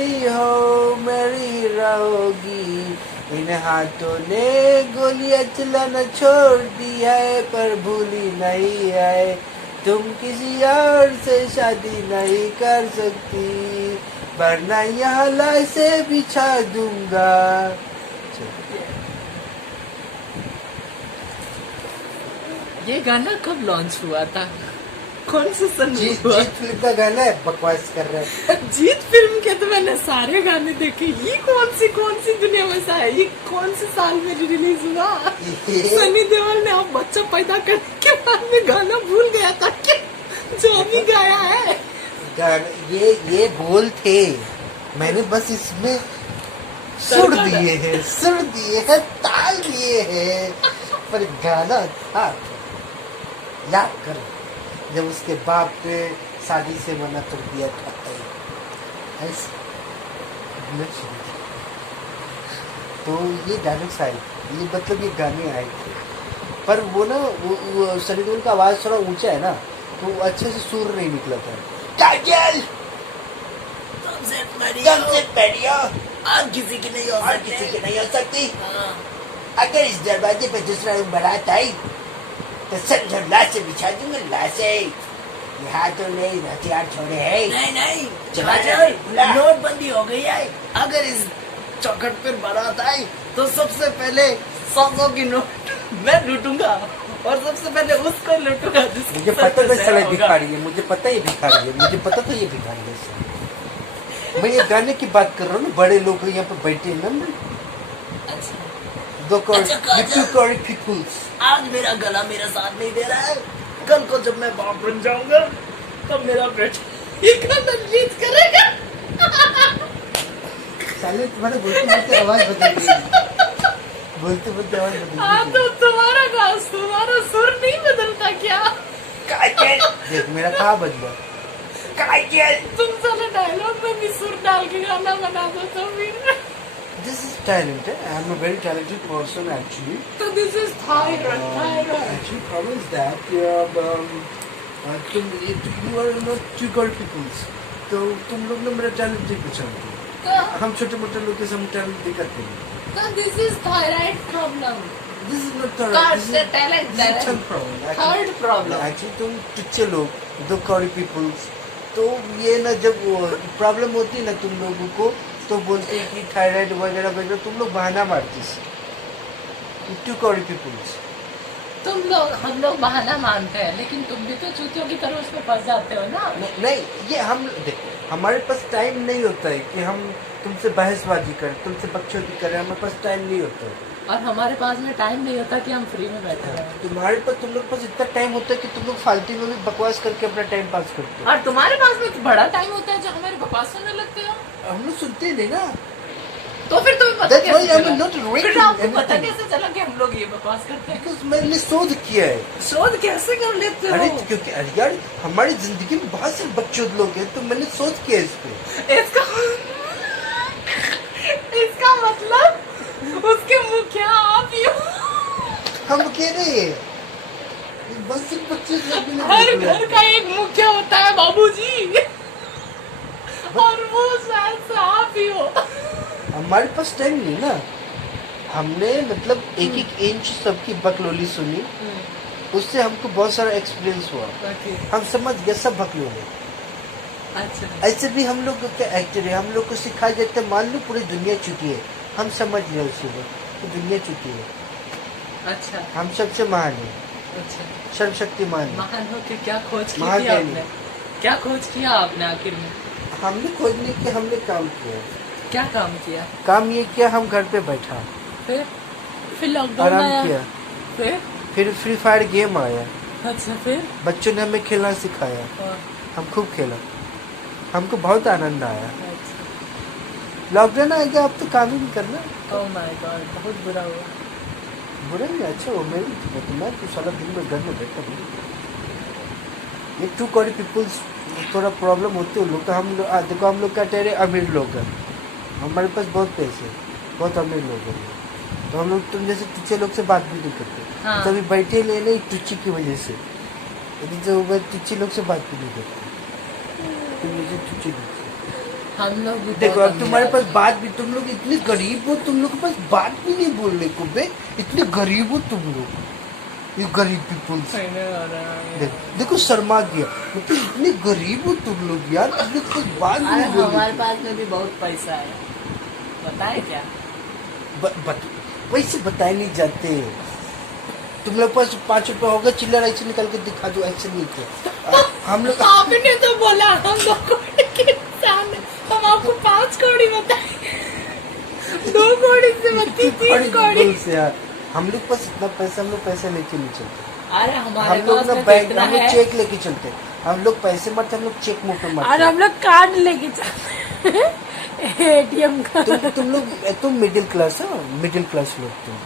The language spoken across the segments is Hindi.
मेरी हो मेरी रहोगी। इन हाथों ने गोलियां चलाना छोड़ दिया है पर भूली नहीं है। तुम किसी और से शादी नहीं कर सकती वरना यहाँ लाशें बिछा दूंगा। ये गाना कब लॉन्च हुआ था? कौन सा सन जीत हुआ? फिल्म का गाना है, बकवास कर रहे हैं। जीत फिल्म के तो मैंने सारे गाने देखे। ये कौन सी दुनिया में सा है? ये कौन से साल में रिलीज हुआ? सनी देओल ने अब बच्चा पैदा करने के बाद में गाना भूल गया था क्या जो अभी गाया है? ये बोल थे, मैंने बस इसमें सुर दिए हैं, ताल दिए हैं, पर गाना था। याद करो जब उसके बाप ने शादी से मना कर दिया था ऐसे तो ये डायलॉग्स आए, ये मतलब ये गाने आए थे। पर वो ना वो सनी देओल का आवाज थोड़ा ऊंचा है ना, तो अच्छे से सुर नहीं निकला था। काजल तुमसे बढ़िया आप किसी की नहीं हो सकती। किसी की नहीं हो सकती। हाँ। अगर इस दरवाजे पे दूसरा रूम बारात आई तो समझो लाशें बिछा दूंगा, लाशें। यहाँ तो नहीं हथियार छोड़े हैं। नहीं चला काजल, बुला। नोटबंदी हो गई है। अगर इस चौखट पर बारात आई तो सबसे पहले 100 की नोट मैं लूटूंगा और सबसे पहले उसको लूटूंगा जिसके मुझे सर पता पे था सर साला होगा। भिखारी है, मुझे पता ये भिखारी है, मुझे पता था ये भिखारी है। मैं ये गाने की बात कर रहा हूँ ना, बड़े लोग यहाँ पे बैठे हैं ना, अच्छा। दो अच्छा, काजल। कौड़ी पीपुल्स। आज मेरा गला मेरा साथ नहीं दे रहा है। कल को जब मैं बाप बन जाऊंगा तब मेरा बेटा ये गाना रिलीज करेगा। साले तुम्हारे बोलते बोलते आवाज बदल गई, बोलते बोलते आवाज बदल हाँ गई। तो तुम्हारा सुर नहीं बदलता क्या? काजल देख मेरा कहाँ बदला। काजल तुम साले डायलॉग में भी सुर डाल के गाना बना दो तो फिर this is talent. I am a very talented person actually. तो this is thyroid. Actually, problem is that you are not two girl peoples. तो तुम लोग ना मेरा टैलेंट नहीं पहचानते। हम छोटे मोटे लोग के सामने टैलेंट दिखाते हैं। तो this is thyroid problem. This is not talent. This is talent third problem. Third problem. Actually, तुम टुच्चे लोग, दो कौड़ी peoples, तो ये ना जब प्रॉब्लम होती है ना तुम लोगों को तो बोलते हैं कि थायराइड वगैरह वगैरह, तुम लोग बहाना मारते हो। टू कौड़ी peoples. हम लोग बहाना मानते हैं लेकिन तुम भी तो चूतियों की तरह उसमें फंस जाते हो ना। नहीं ये हम देख, हमारे पास टाइम नहीं होता है कि हम तुमसे बहसबाजी करें, तुमसे बकचोदी करें, हमारे पास टाइम नहीं होता है। और हमारे पास में टाइम नहीं होता कि हम फ्री में बैठे रहें। तुम्हारे पास, तुम लोग पास इतना टाइम होता है कि तुम लोग फालतू में भी बकवास करके अपना टाइम पास करते हो। और तुम्हारे पास में तो बड़ा टाइम होता है जो हमारे बकवास सुनने लगते हो। हम लोग सुनते नहीं ना। तो फिर तुम्हें पता That's why कैसे I'm चला? not rating फिर आपको पता anything. कैसे चला कि हम लोग ये बकवास करते हैं? Because मैंने शोध किया है। शोध कैसे कर लेते हो? अरे क्योंकि अरे यार हमारी जिंदगी में बहुत से बकचोद लोग हैं, तो मैंने शोध किया इस पे। इसका मतलब उसके मुखिया आप ही हो। हम कह रहे हैं बस सिर्फ बच्चे लोग भी नहीं हर बोल घर का एक मुखिया होता है बाबूजी, और वो शायद से आप ही हो। हमारे पास टाइम नहीं ना। हमने मतलब एक एक इंच सबकी बकलोली सुनी, उससे हमको बहुत सारा एक्सपीरियंस हुआ। हम समझ गए सब बकलोले। अच्छा। ऐसे भी हम लोग क्या एक्टर है, हम लोग को सिखाया जाता है मान लो पूरी दुनिया चुकी है, हम समझ गए उसी वक्त तो दुनिया चुकी है, अच्छा हम सबसे महान है, अच्छा। सर्वशक्तिमान है। महान हो के क्या खोज की महान थी है आपने? नहीं। क्या खोज किया आपने आखिर में? हमने खोजने के हमने काम किया। क्या काम किया? काम ये किया हम घर पे बैठा, फिर लॉकडाउन आराम आया। किया, फिर फ्री फायर गेम आया, अच्छा फिर बच्चों ने हमें खेलना सिखाया, और हम खूब खेला, हमको बहुत आनंद आया। अच्छा। लॉकडाउन आ गया अब तो काम ही नहीं करना। ओह माय गॉड, बहुत बुरा हुआ। बुरा नहीं, अच्छा वो मेरी मैं तो सारा दिन में घर में बैठा हूँ। ये टू कौड़ी पीपल्स थोड़ा प्रॉब्लम होती है लोग का। हम लोग देखो हम लोग क्या ठहरे अमीर लोग हैं, हमारे पास बहुत पैसे, बहुत अमीर लोग हैं, तो हम लोग तुम जैसे टुच्चे लोग से बात भी नहीं करते। हाँ। तभी बैठे ले नहीं टुच्ची की वजह से, यदि जो मैं टुच्ची लोग से बात भी नहीं करती, तुम मुझे टुच्ची लोग से। हम लोग भी देखो बहुत अब तुम्हारे अमीर पास बात भी, तुम लोग इतने गरीब हो, तुम लोग के पास बात भी नहीं बोलने को बे, इतने गरीब हो तुम लोग, ये गरीब पीपुल्स। आदमी हैं। देखो शर्मा गया, मतलब इतने गरीब हो तुम लोग यार, तुम लोग कुछ बात भी अरे नहीं बोलने हमारे की। पास में भी बहुत पैसा है, बताए क्या? वैसे बताए नहीं जाते। तुम लोग पास 5 रुपया होगा, चिल्लर ऐसे निकाल के दिखा दो, ऐसे नहीं थे हम लोग। आपने तो बोला हम 2 कौड़ी के इंसान हैं, हम आपको 5 कौड़ी बताए, 2 कौड़ी से बत्ती 3 कौड़ी। से यार हम लोग पास इतना पैसा, हम लोग पैसे लेके नहीं चलते। अरे हमारे हम लोग पास ना में बैंक, कितना हम लोग है? चेक लेके चलते हैं। हम लोग पैसे मरते, हम लोग चेक मुफ्त में और मरते हम लोग कार्ड लेके चलते एटीएम का। तुम लोग तुम मिडिल क्लास हो, मिडिल क्लास लोग तुम।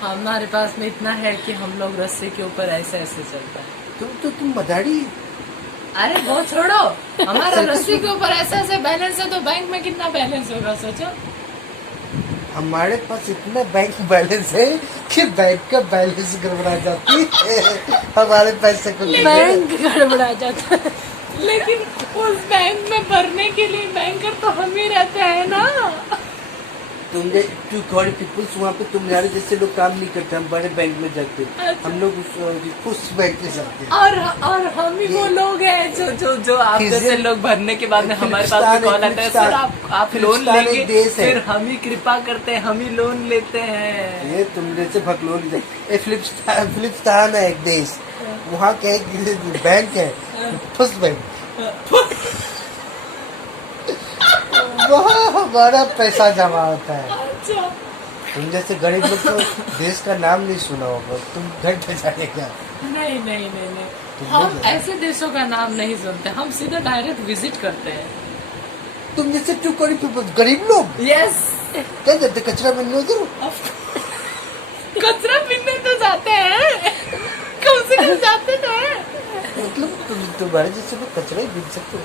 हमारे पास में इतना है कि हम लोग रस्से के ऊपर ऐसे ऐसे चलता है। तुम मदारी। अरे वो छोड़ो, हमारा रस्सी के ऊपर ऐसे ऐसे बैलेंस है, तो बैंक में कितना बैलेंस होगा सोचो। हमारे पास इतना बैंक बैलेंस है कि बैंक का बैलेंस गड़बड़ा जाती है हमारे पैसे को। बैंक गड़बड़ा जाता है। लेकिन उस बैंक में भरने के लिए बैंकर तो हम ही रहते हैं ना। तुमने टू कॉल पीपुल्स वहाँ पे तुम्हारे जैसे लोग काम नहीं करते, हम बड़े बैंक में जाते हैं। अच्छा। हम लोग उस बैंक में जाते हैं। और हम ही वो लोग हैं जो आप किसी- जैसे लोग भरने के बाद में हमारे पास में कॉल आता है, सर आप लोन फिलिस्तान एक लेंगे, देश है। फिर हम ही कृपा करते हैं, हम ही लोन लेते हैं। ये तुम जैसे भगलोल फिलिस्तान है एक देश, वहाँ का एक बैंक है, फर्स्ट बैंक, वहाँ हमारा पैसा जमा होता है। अच्छा, तुम जैसे गरीब लोग तो देश का नाम नहीं सुना होगा, तुम घर पे जाएगा। नहीं नहीं नहीं नहीं, तुम हम लोग- ऐसे देशों का नाम नहीं सुनते, हम सीधा डायरेक्ट विजिट करते हैं। तुम जैसे टू कॉल पीपुल्स गरीब लोग यस, क्या करते, कचरा बनने उधर। कचरा पीने तो जाते हैं, कम से कम जाते तो हैं। मतलब तुम्हारे जैसे लोग कचरा ही बिन सकते हो।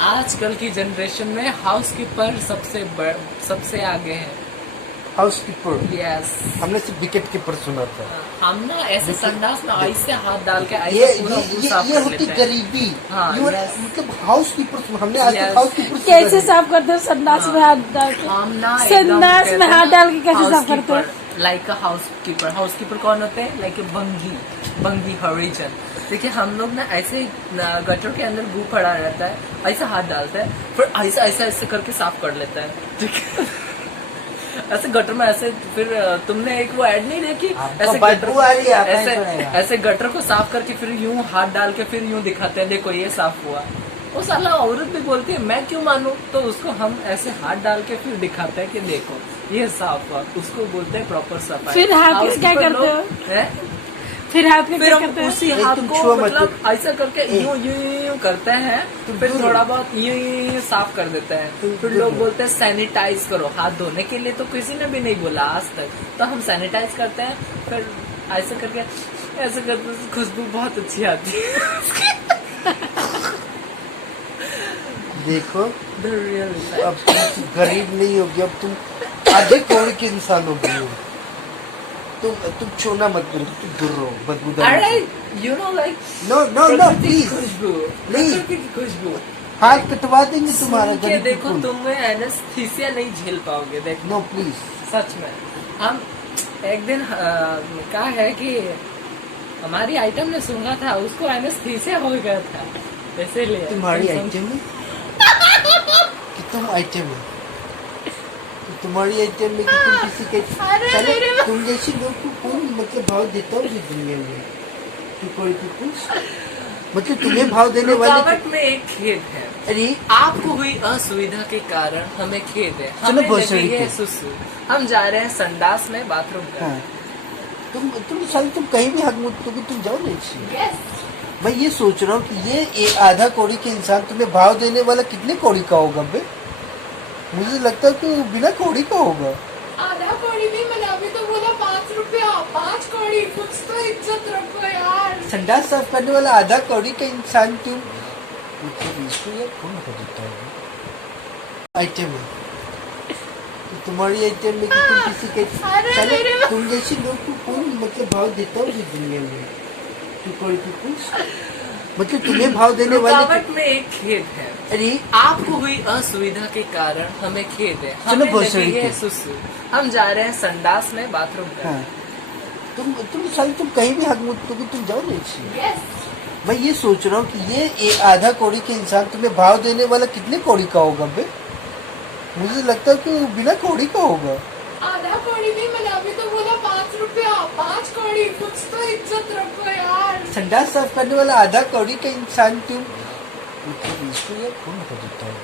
आजकल की जनरेशन में हाउसकीपर सबसे आगे है। हाउस कीपर, यस, हमने सिर्फ विकेट कीपर सुना था। हम ना ऐसे संडास में ऐसे हाथ डाल के ये ऐसे पूरा मुंह साफ ये कर होती लेते हैं। गरीबी। हाँ, You are- yes. मतलब हाउस कीपर, हमने आज Yes. तक हाउस कीपर कैसे साफ करते हो संडास में हाथ डाल के? हम ना संडास में हाथ डाल के कैसे साफ करते हो? लाइक हाउस कीपर कौन होते हैं? लाइक बंगी हरिजन। देखिए हम लोग ना ऐसे गटर के अंदर गू पड़ा रहता है, ऐसे हाथ डालता है, फिर ऐसे ऐसे ऐसे करके साफ कर लेता है, ठीक है। ऐसे गटर में ऐसे, फिर तुमने एक वो ऐड नहीं देखी, ऐसे बदबू आ रही है, आप ऐसे नहीं सुनेगा। ऐसे गटर को साफ करके फिर यूं हाथ डाल के फिर यूं दिखाते हैं, देखो ये साफ हुआ। वो साला औरत भी बोलती है मैं क्यों मानूं, तो उसको हम ऐसे हाथ डाल के फिर दिखाते हैं कि देखो ये साफ हुआ, उसको बोलते हैं प्रॉपर सफाई। फिर हाथ हाउस से क्या कीपर करते लोग हो? हैं? फिर हाथ में फिर क्या हम करते हो? उसी ए, हाथ तुम को छुओ मत। मतलब ऐसा करके यूं यूं यूं करते हैं, फिर दूर थोड़ा हो। बहुत यूं साफ कर देते हैं। तुम फिर दूर लोग हो। बोलते हैं सैनिटाइज करो। हाथ धोने के लिए तो किसी ने भी नहीं बोला आज तक, तो हम सैनिटाइज करते हैं, फिर ऐसे करके ऐसे करते हैं, खुशबू बहुत अच्छी आती है। देखो The real effect. अब तुम गरीब नहीं होगी, अब तुम आधे कौड़ी के इंसान हो गई हो। तुम छोना मत करो, तुम दूर रहो बदबूदार। अरे you know like no no no Prakriti की प्लीज, खुशबू, नहीं। प्रकृति की खुशबू। हाथ कटवा देंगे तुम्हारा सुन के गरीब देखो, people। तुम्हें एनेस्थीसिया नहीं झेल पाओगे। देखो नो प्लीज। सच में, हम एक दिन कहा है कि हमारी आइटम ने सुना था, उसको एनेस्थीसिया हो गया था, इसीलिए तुम्हारी तुम आइटम है कि तुम आइटम है, तुम्हारी आइटम में कि तुम किसी के अरे चलो, मेरे तुम जैसे लोग को कौन मतलब भाव देता हो इस दुनिया में? तो कोई पीपुल्स मतलब तुम्हें भाव देने वाले रुकावट में एक खेद है, अरे आपको हुई असुविधा के कारण हमें खेद है, चलो हमें बहुत लगी सही है खेद। सुसु, हम जा रहे हैं संडास में बाथरूम हाँ, करने। तुम साल तुम कहीं भी हक मुझ तुम जाओ नहीं चाहिए। Yes. मैं ये सोच रहा हूँ कि ये आधा कौड़ी के इंसान तुम्हें भाव देने वाला कितने कौड़ी का होगा बे? मुझे लगता है कि वो बिना कौड़ी का होगा। आधा कौड़ी नहीं, मैंने अभी तो बोला 5 रुपया, 5 कौड़ी, कुछ तो इज्जत रखो यार। संडास साफ करने वाला आधा कौड़ी का इंसान तुम मतलब इसको यार कौन कर देता है? आइटम है तो तुम्हारी आइटम में कि तुम किसी के अरे चलो, मेरे- तुम जैसे लोग को कौन मतलब भाव देता हो इस दुनिया में? तो कोई पीपुल्स मतलब तुम्हें भाव देने वाले रुकावट में एक खेद है। अरे आपको हुई असुविधा के कारण हमें खेद है, चलो हमें बहुत लगी सही है खेद। सुसु। हम जा रहे हैं संडास में बाथरूम हाँ करने। तुम साल तुम कहीं भी हक मुझ तुम जाओ नहीं। यस। मैं ये सोच रहा हूँ कि ये आधा कौड़ी के इंसान तुम्हें भाव देने वाला कितने कौड़ी का होगा बे? मुझे लगता है कि वो बिना कौड़ी का होगा। आधा कौड़ी नहीं, मैंने अभी तो बोला 5 रुपया, 5 कौड़ी, कुछ तो इज्जत रखो यार। संडास साफ करने वाला आधा कौड़ी का इंसान तुम, इसको यार कौन बता देता है?